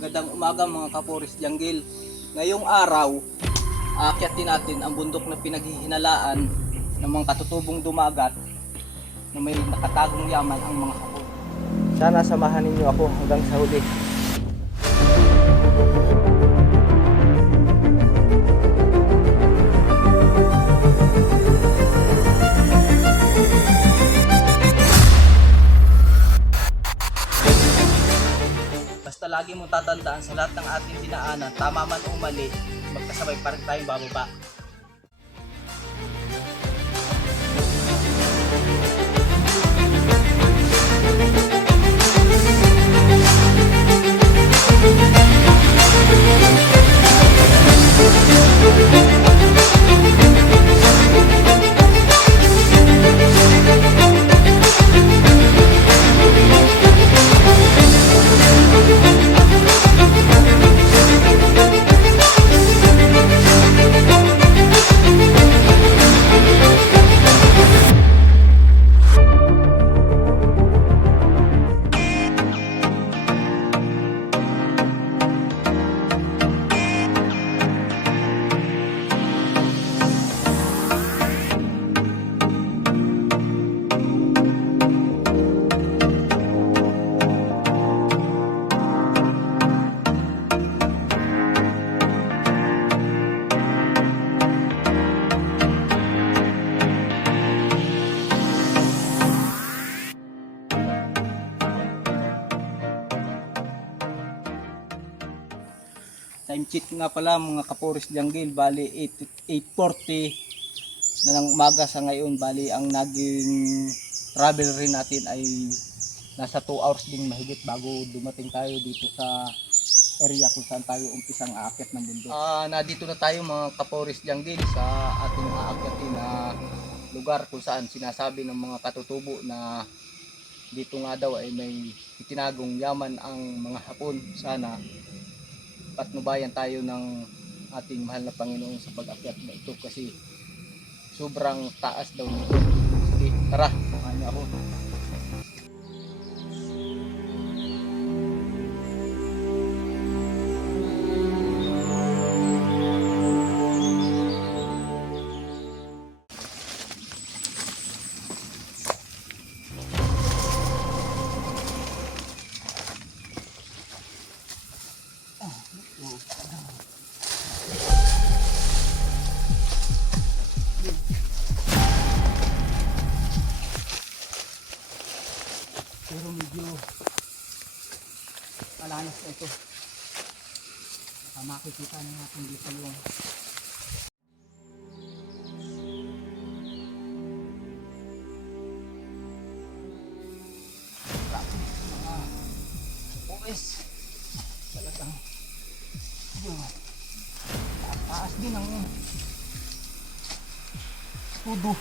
Magandang umaga mga Kaporis Jungle. Ngayong araw, aakyatin natin ang bundok na pinaghihinalaan ng mga katutubong dumagat na may nakatagong yaman ang mga hapon. Sana samahan ninyo ako hanggang sa huli. Basta lagi mong tatandaan sa lahat ng ating dinaanan, tama man o mali, magkasabay pa rin tayong bababa. Time check nga pala mga Kaporis Jungle, bali 8:40 na ng umaga sa ngayon. Bali ang naging travel rin natin ay nasa 2 hours din mahigit bago dumating tayo dito sa area kung saan tayo umpisang aakyat ng bundok. Nandito na tayo mga Kaporis Jungle sa ating aakyatin na lugar kung saan sinasabi ng mga katutubo na dito nga daw ay may itinagong yaman ang mga Hapon. Sana patnubayan tayo ng ating mahal na Panginoon sa pag-akyat na ito kasi sobrang taas daw nito. Sige, tara, samahan niyo ako. Pero medyo malanas na ito. Baka makikita na natin dito yung mga OS. Talagang yun. Taas din ang tudo.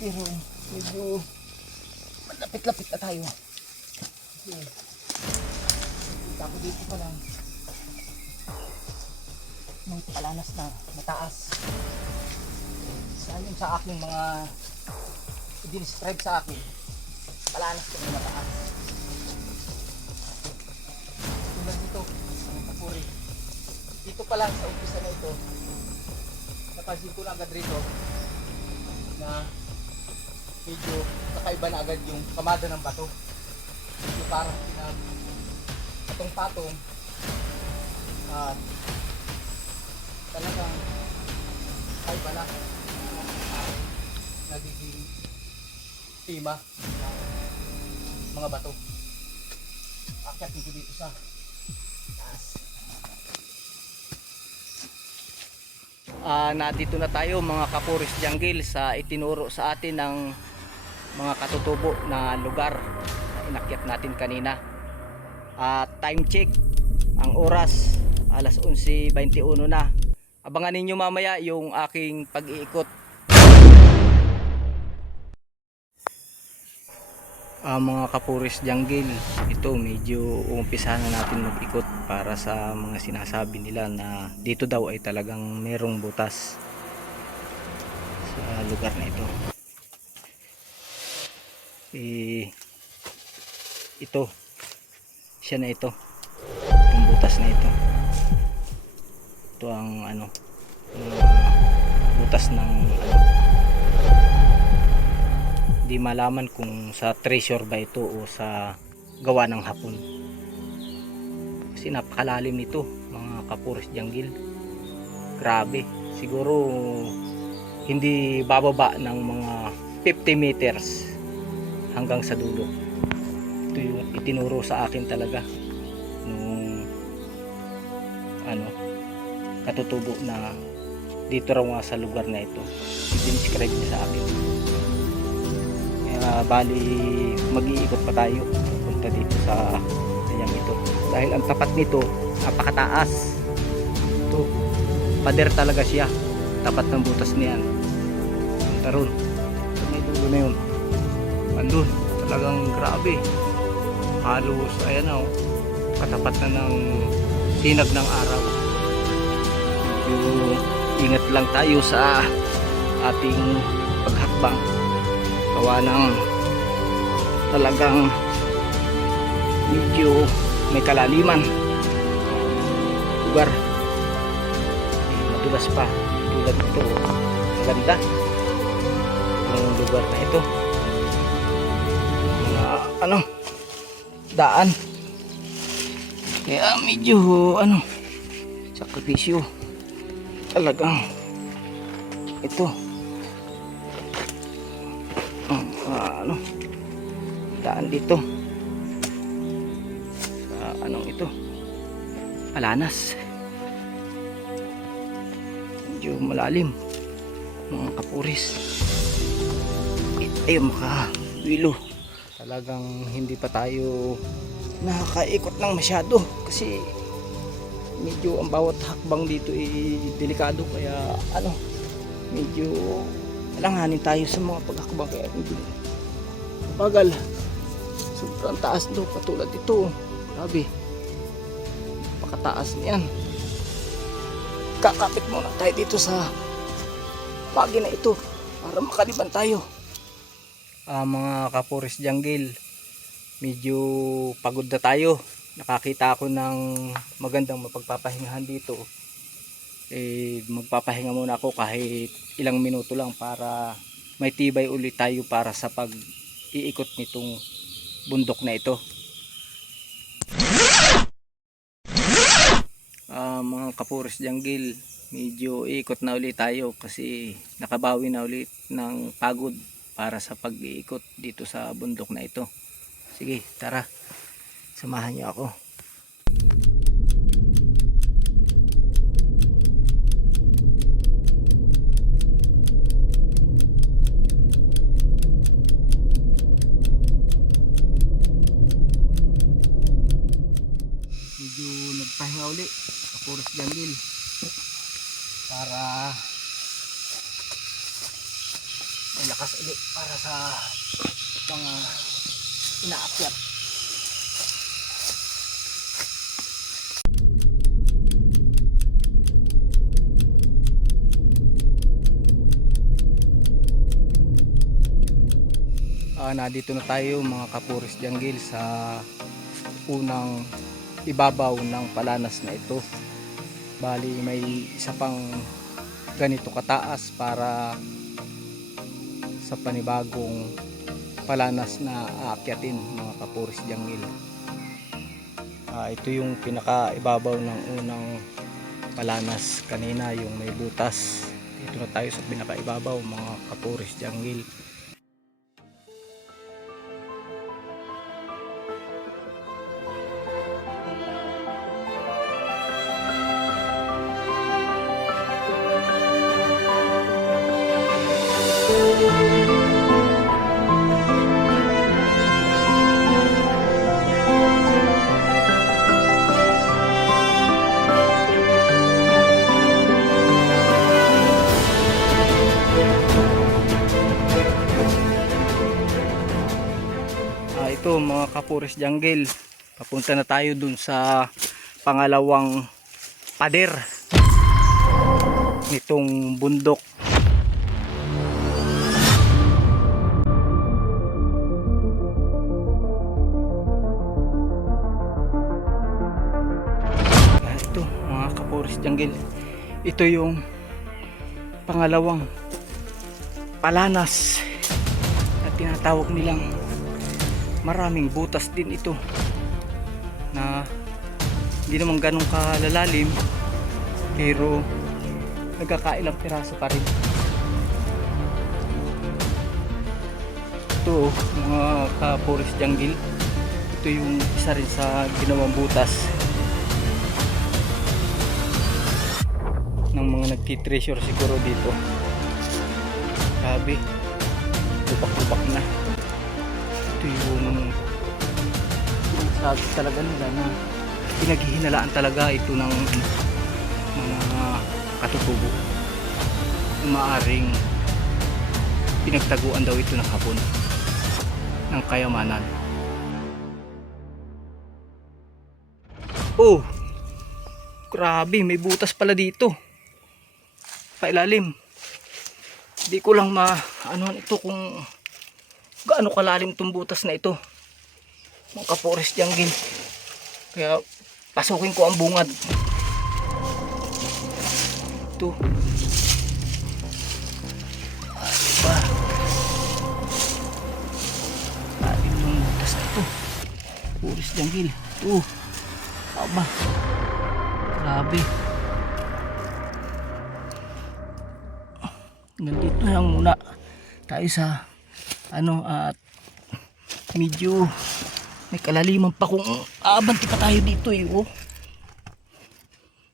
Pero medyo lapit-lapit na tayo. Okay. Kita ko dito pa lang may palanas na mataas. Sayon sa aking mga i-describe sa akin, palanas ko na mataas. Tulad dito, ang Kapuri. Dito pa lang sa umpisa na ito, napansin ko na agad rito na medyo kakaiba na agad yung kamada ng bato. Medyo parang patong-patong at talagang kakaiba na nagiging tima mga bato. Akyat nito dito sa taas. Nandito na tayo mga Kaporis Jungle sa itinuro sa atin ng mga katutubo na lugar na inakyat natin kanina. Time check, ang oras alas 11:21 na. Abangan ninyo mamaya yung aking pag-iikot. Mga Kaporis Jungle, ito medyo umpisa na natin mag-ikot para sa mga sinasabi nila na dito daw ay talagang merong butas sa lugar na ito. Ito siya na ito. butas na ito. Ito ang ano, butas ng ano, di malaman kung sa treasure ba ito o sa gawa ng Hapon, kasi napakalalim nito mga Kapurist Jungle. Grabe, siguro hindi bababa ng mga 50 meters hanggang sa dulo. Ito yung itinuro sa akin talaga nung ano, katutubo na dito raw nga sa lugar na ito. I-describe niya sa akin. Kaya bali mag-iikot pa tayo punta dito sa dayang ito, dahil ang tapat nito napakataas. Ito, pader talaga siya, tapat ng butas niyan. Punta ron, may dulo na yun, andun talagang grabe, halos ayan o, katapat na ng sinag ng araw. Yung ingat lang tayo sa ating paghakbang, gawa ng talagang medyo may kalaliman lugar, madulas pa tulad ito. Maganda yung lugar na ito, mga ano, daan, kaya medyo ano, sakripisyo talagang ito. Ano, daan dito sa anong ito, Palanas, medyo malalim mga kapuris. Ayun, makawilo. Talagang hindi pa tayo nakakaikot ng masyado kasi medyo ang bawat hakbang dito ay delikado, kaya ano, medyo alanganin tayo sa mga paghakbang, kaya medyo bagal. Sobrang taas do, katulad ito, grabe, pakataas niyan. Kakapit muna tayo dito sa pagi na ito para makaliban tayo. Mga Kapurist Jungle, medyo pagod na tayo. Nakakita ako ng magandang mapagpapahingahan dito. Magpapahinga muna ako kahit ilang minuto lang para may tibay ulit tayo para sa pag-iikot nitong bundok na ito. Mga Kapurist Jungle, medyo iikot na ulit tayo kasi nakabawi na ulit ng pagod para sa pag-iikot dito sa bundok na ito. Sige, tara, samahan niyo ako. Medyo nagpahinga uli Kapurist Jungle para may lakas ulit para sa mga inaakyat. Nandito na tayo mga Kapurist Jungle sa unang ibabaw ng Palanas na ito. Bali may isa pang ganito kataas para sa panibagong Palanas na aakyatin mga Kapurist Jungle. Ito yung pinaka ibabaw ng unang Palanas kanina, yung may butas. Dito na tayo sa pinaka ibabaw mga Kapurist Jungle. Ito mga Kapurist Jungle, papunta na tayo dun sa pangalawang pader nitong bundok. mga ka-forest jungle. Ito yung pangalawang palanas na tinatawag nilang maraming butas din ito, na hindi naman ganun kalalalim pero nagkakailang piraso pa rin. Ito mga ka-forest jungle, ito yung isa rin sa ginawang butas ng mga nagtitreasure siguro dito. Grabe, lubak-lubak na. Ito yung sabi talaga nila na pinaghihinalaan talaga ito ng mga katutubo. Maaring pinagtaguan daw ito ng hapon ng kayamanan. Oh, grabe, may butas pala dito pailalim. Di ko lang ano ito kung gaano kalalim itong butas na ito, mga ka-forest jungle. Kaya pasukin ko ang bungad. Ito. Diba? Lalim itong butas na ito. Forest jungle. Ito. Aba. Grabe. Nandito lang muna tayo sa ano, at medyo may kalaliman pa kung abanti pa tayo dito oh.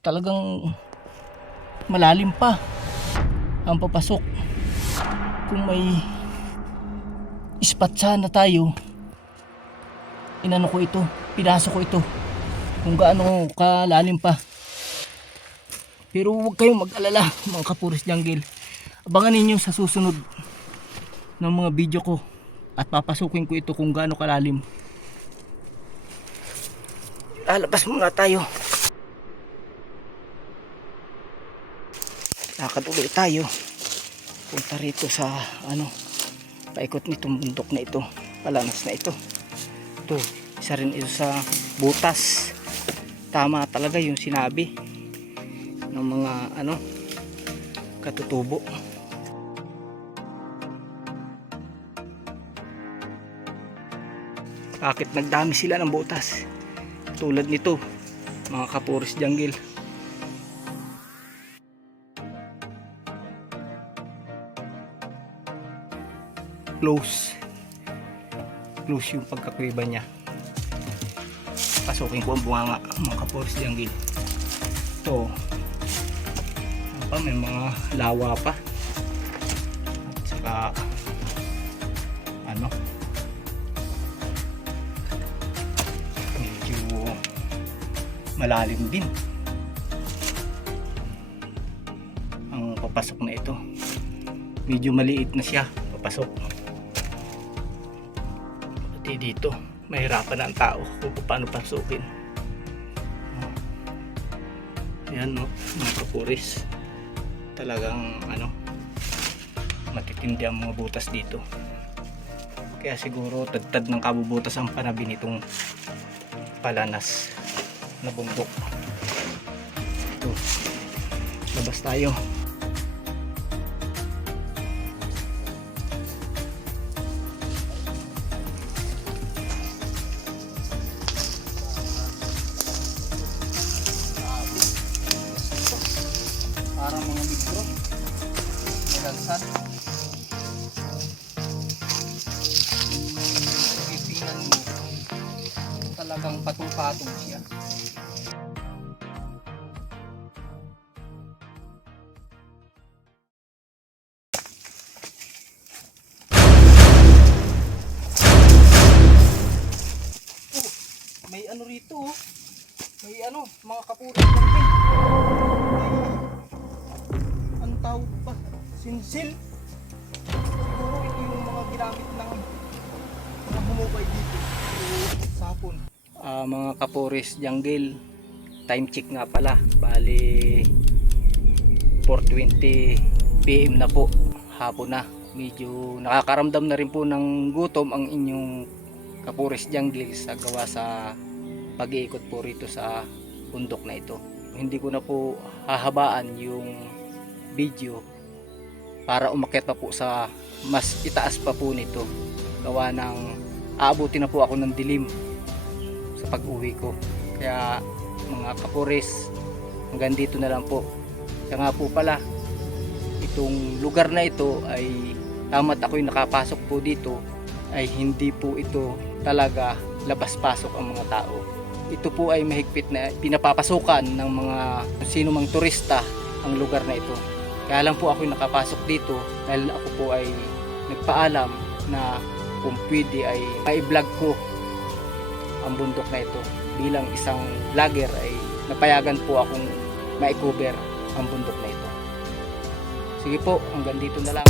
Talagang malalim pa ang papasok. Kung may spot sana tayo, inano ko ito, pinasok ko ito kung gaano kalalim pa. Pero huwag kayong mag-alala mga ka-forest jungle, abangan ninyo sa susunod ng mga video ko at papasukin ko ito kung gaano kalalim. Lalabas muna tayo, lakad ulit tayo punta rito sa ano, paikot nitong bundok na ito, palanas na ito. Ito, isa rin ito sa butas. Tama talaga yung sinabi ng mga ano, katutubo. Bakit nagdami sila ng butas tulad nito mga ka-forest jungle? Close yung pagkakuiba niya. Pasukin ko ang bunganga mga ka-forest jungle. Ito pa, may mga lawa pa at saka ano, medyo malalim din ang papasok na ito. Medyo maliit na siya papasok. Pati dito mahirapan na ang tao kung paano pasukin. Ayan no, mga kapuris, talagang ano, matitindi ang mga butas dito. Kaya siguro tagtad ng kabubutas ang panabi nitong palanas na bundok. Ito, labas tayo. Parang mga mikro nagalsan. Titingnan mo, talagang patong-patong siya. May ano rito oh. May ano, mga kapuris lang din. Anong tawag ba? Sinsil? Siguro ito yung mga ginamit ng mga bumubay dito sa hapon. Mga kapuris jungle, time check nga pala. Bali 4:20 PM na po, hapon na. Medyo nakakaramdam na rin po ng gutom ang inyong kapuris jungle sa gawa sa pag-iikot po rito sa bundok na ito. hindi ko na po hahabaan yung video para umakyat pa po sa mas itaas pa po nito. Gawa ng aabuti na po ako ng dilim sa pag-uwi ko. Kaya mga kapuris, hanggang dito na lang po. Kaya nga po pala, itong lugar na ito ay tama't ako'y nakapasok po dito, ay hindi po ito talaga labas-pasok ang mga tao. Ito po ay mahigpit na pinapapasukan ng mga sino mang turista ang lugar na ito. Kaya lang po ako'y nakapasok dito dahil ako po ay nagpaalam na kung pwede ay mai-vlog ko ang bundok na ito. Bilang isang vlogger ay napayagan po akong mai-cover ang bundok na ito. Sige po, hanggang dito na lang.